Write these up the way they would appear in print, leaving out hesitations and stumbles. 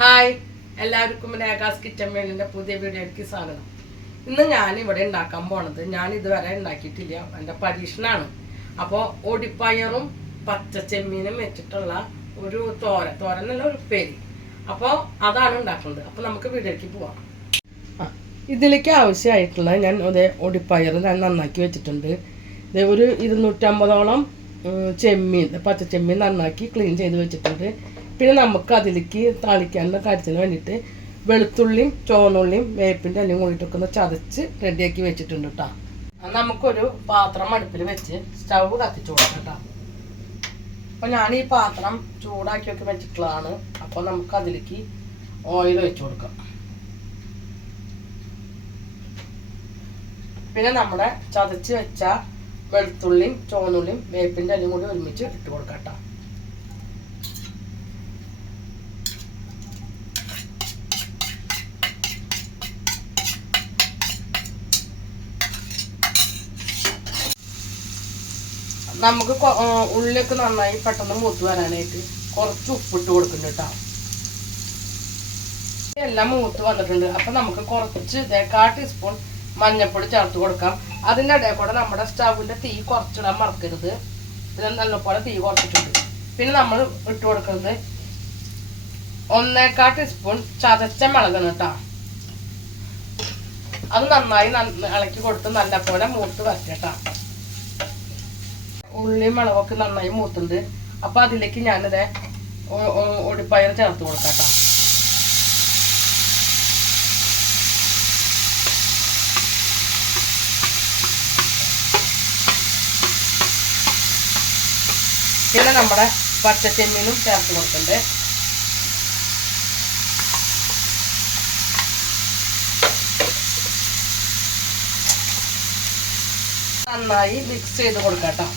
Hi എല്ലാവർക്കും രേഖാസ് kitchen വേളിൻ്റെ പുതിയ വീഡിയോയ്ക്ക് സ്വാഗതം. ഇന്ന് ഞാൻ ഇവിടെ ഉണ്ടാക്കാൻ പോണത് ഞാൻ ഇതുവരെ ഉണ്ടാക്കിയിട്ടില്ല, എൻ്റെ പരീക്ഷണമാണ്. അപ്പോൾ ഒടിപ്പയറും പച്ചച്ചെമ്മീനും വെച്ചിട്ടുള്ള ഒരു തോരൻ എന്നുള്ള ഒരു പേര്. അപ്പോൾ അതാണ് ഉണ്ടാക്കുന്നത്. അപ്പോൾ നമുക്ക് വീഡിയോയ്ക്ക് പോവാം. ഇതിലേക്ക് ആവശ്യമായിട്ടുള്ള ഞാൻ ഒടിപ്പയർ ഞാൻ നന്നാക്കി വെച്ചിട്ടുണ്ട്. ഇത് ഒരു 250ഓളം പച്ചച്ചെമ്മീൻ നന്നാക്കി ക്ലീൻ ചെയ്ത് വെച്ചിട്ടുണ്ട്. പിന്നെ നമുക്ക് അതിലേക്ക് താളിക്കാനുള്ള കാര്യത്തിന് വേണ്ടിയിട്ട് വെളുത്തുള്ളിയും ചുവന്നുള്ളിയും വേപ്പിൻ്റെ എല്ലാം കൂടിയിട്ടൊക്കെ ഒന്ന് ചതച്ച് റെഡിയാക്കി വെച്ചിട്ടുണ്ട് കേട്ടോ. നമുക്കൊരു പാത്രം അടുപ്പിൽ വെച്ച് സ്റ്റവ് കത്തിച്ചു കൊടുക്കാം കേട്ടോ. അപ്പോൾ ഞാൻ ഈ പാത്രം ചൂടാക്കിയൊക്കെ വെച്ചിട്ടുള്ളതാണ്. അപ്പോൾ നമുക്ക് അതിലേക്ക് ഓയിൽ ഒഴിച്ചു കൊടുക്കാം. പിന്നെ നമ്മുടെ ചതച്ച് വെച്ച വെളുത്തുള്ളിയും ചുവന്നുള്ളിയും വേപ്പിൻ്റെ എല്ലാം കൂടി ഒരുമിച്ച് ഇട്ട് കൊടുക്കാം കേട്ടോ. നമുക്ക് ഉള്ളിയൊക്കെ നന്നായി പെട്ടെന്ന് മൂത്ത് വരാനായിട്ട് കുറച്ച് ഉപ്പിട്ട് കൊടുക്കുന്നുണ്ട് കേട്ടോ. എല്ലാം മൂത്ത് വന്നിട്ടുണ്ട്. അപ്പം നമുക്ക് കുറച്ച് 1/4 ടീസ്പൂൺ മഞ്ഞൾപ്പൊടി ചേർത്ത് കൊടുക്കാം. അതിൻ്റെ ഇടയിൽ കൂടെ നമ്മുടെ സ്റ്റൗവിൻ്റെ തീ കുറച്ചിടാൻ മറക്കരുത്. ഇത് നല്ലപോലെ തീ കുറച്ചിട്ടുണ്ട്. പിന്നെ നമ്മൾ ഇട്ട് കൊടുക്കുന്നത് 1/4 ടീസ്പൂൺ ചതച്ച മുളകാണ് കേട്ടോ. അത് നന്നായി ഇളക്കി കൊടുത്ത് നല്ലപോലെ മൂത്ത് വരട്ടെട്ടോ. ഉള്ളി മുളകൊക്കെ നന്നായി മൂത്തുണ്ട്. അപ്പോൾ അതിലേക്ക് ഞാനിത് ഒടിപ്പയർ ചേർത്ത് കൊടുക്കാം കേട്ടോ. പിന്നെ നമ്മുടെ പച്ചച്ചെമ്മീനും ചേർത്ത് കൊടുക്കുന്നുണ്ട്. നന്നായി മിക്സ് ചെയ്ത് കൊടുക്കാം കേട്ടോ.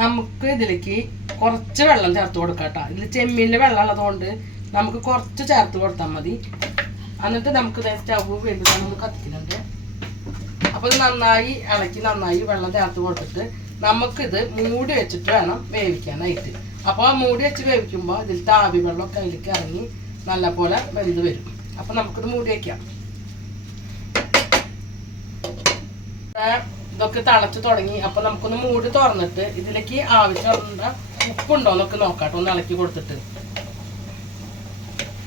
നമുക്ക് ഇതിലേക്ക് കുറച്ച് വെള്ളം ചേർത്ത് കൊടുക്കാം കേട്ടോ. ഇതിൽ ചെമ്മീനിൽ വെള്ളം ഉള്ളതുകൊണ്ട് നമുക്ക് കുറച്ച് ചേർത്ത് കൊടുത്താൽ മതി. എന്നിട്ട് നമുക്ക് സ്റ്റവ് വീണ്ടും നമ്മൾ കത്തിക്കുന്നുണ്ട്. അപ്പോൾ ഇത് നന്നായി ഇളക്കി നന്നായി വെള്ളം ചേർത്ത് കൊടുത്തിട്ട് നമുക്കിത് മൂടി വെച്ചിട്ട് വേണം വേവിക്കാനായിട്ട്. അപ്പോൾ ആ മൂടി വെച്ച് വേവിക്കുമ്പോൾ ഇതിലത്തെ ആവി വെള്ളമൊക്കെ അതിലേക്ക് ഇറങ്ങി നല്ലപോലെ വെന്ത് വരും. അപ്പോൾ നമുക്കിത് മൂടി വയ്ക്കാം. ഇതൊക്കെ തിളച്ച് തുടങ്ങി. അപ്പോൾ നമുക്കൊന്ന് മൂടി തുറന്നിട്ട് ഇതിലേക്ക് ആവശ്യമുള്ള ഉപ്പുണ്ടോന്നൊക്കെ നോക്കാട്ടോ. ഒന്ന് ഇളക്കി കൊടുത്തിട്ട്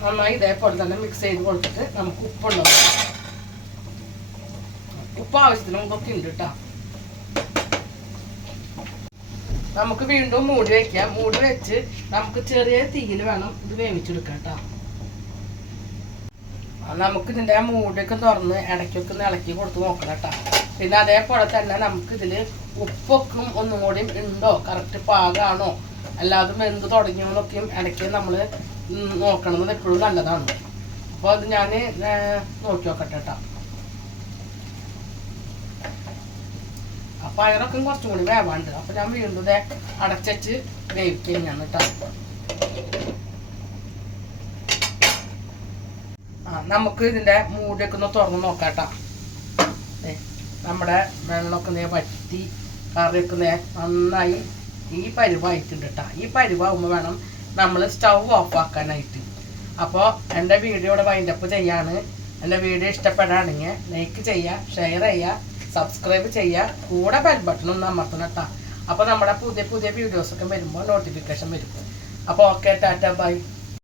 നന്നായി ഇതേപോലെ തന്നെ മിക്സ് ചെയ്ത് കൊടുത്തിട്ട് നമുക്ക് ഉപ്പുണ്ടോ, ഉപ്പ് ആവശ്യത്തിന് ഇതൊക്കെ ഉണ്ട് കേട്ടോ. നമുക്ക് വീണ്ടും മൂടി വയ്ക്കാം. മൂടി വെച്ച് നമുക്ക് ചെറിയ തീയിൽ വേണം ഇത് വേവിച്ചെടുക്കാം കേട്ടോ. നമുക്ക് ഇതിൻ്റെ മൂടിയൊക്കെ തുറന്ന് ഇടയ്ക്കൊക്കെ ഒന്ന് ഇളക്കി കൊടുത്ത് നോക്കണം കേട്ടോ. പിന്നെ അതേപോലെ തന്നെ നമുക്കിതിൽ ഉപ്പൊക്കെ ഒന്നും കൂടി ഉണ്ടോ, കറക്റ്റ് പാകമാണോ, അല്ലാതെ വെന്ത് തുടങ്ങിയോന്നൊക്കെയും ഇടയ്ക്ക് നമ്മൾ നോക്കണമെന്നത് എപ്പോഴും നല്ലതാണ്. അപ്പോൾ അത് ഞാൻ നോക്കി നോക്കട്ടെ കേട്ടോ. ആ പയറൊക്കെ കുറച്ചും കൂടി വേവാണ്ട്. അപ്പോൾ ഞാൻ വീണ്ടും അടച്ചു വേവിക്കുകയാണ് കേട്ടോ. നമുക്ക് ഇതിൻ്റെ മൂടിയൊക്കെ ഒന്ന് തുറന്ന് നോക്കാം കേട്ടോ. നമ്മുടെ വെള്ളമൊക്കെ വറ്റി കറിയൊക്കെ നന്നായി ഈ പരുവായിട്ടുണ്ട് കേട്ടോ. ഈ പരുവാകുമ്പോൾ വേണം നമ്മൾ സ്റ്റവ് ഓഫ് ആക്കാനായിട്ട്. അപ്പോൾ എൻ്റെ വീഡിയോ ഇവിടെ വൈൻഡപ്പ് ചെയ്യാണ്. എൻ്റെ വീഡിയോ ഇഷ്ടപ്പെടുകയാണെങ്കിൽ ലൈക്ക് ചെയ്യുക, ഷെയർ ചെയ്യുക, സബ്സ്ക്രൈബ് ചെയ്യുക, കൂടെ ബെൽ ബട്ടൺ ഒന്ന് അമർത്തണം കേട്ടോ. അപ്പോൾ നമ്മുടെ പുതിയ പുതിയ വീഡിയോസൊക്കെ വരുമ്പോൾ നോട്ടിഫിക്കേഷൻ വരും. അപ്പോൾ ഓക്കെ, ടാറ്റ, ബൈ.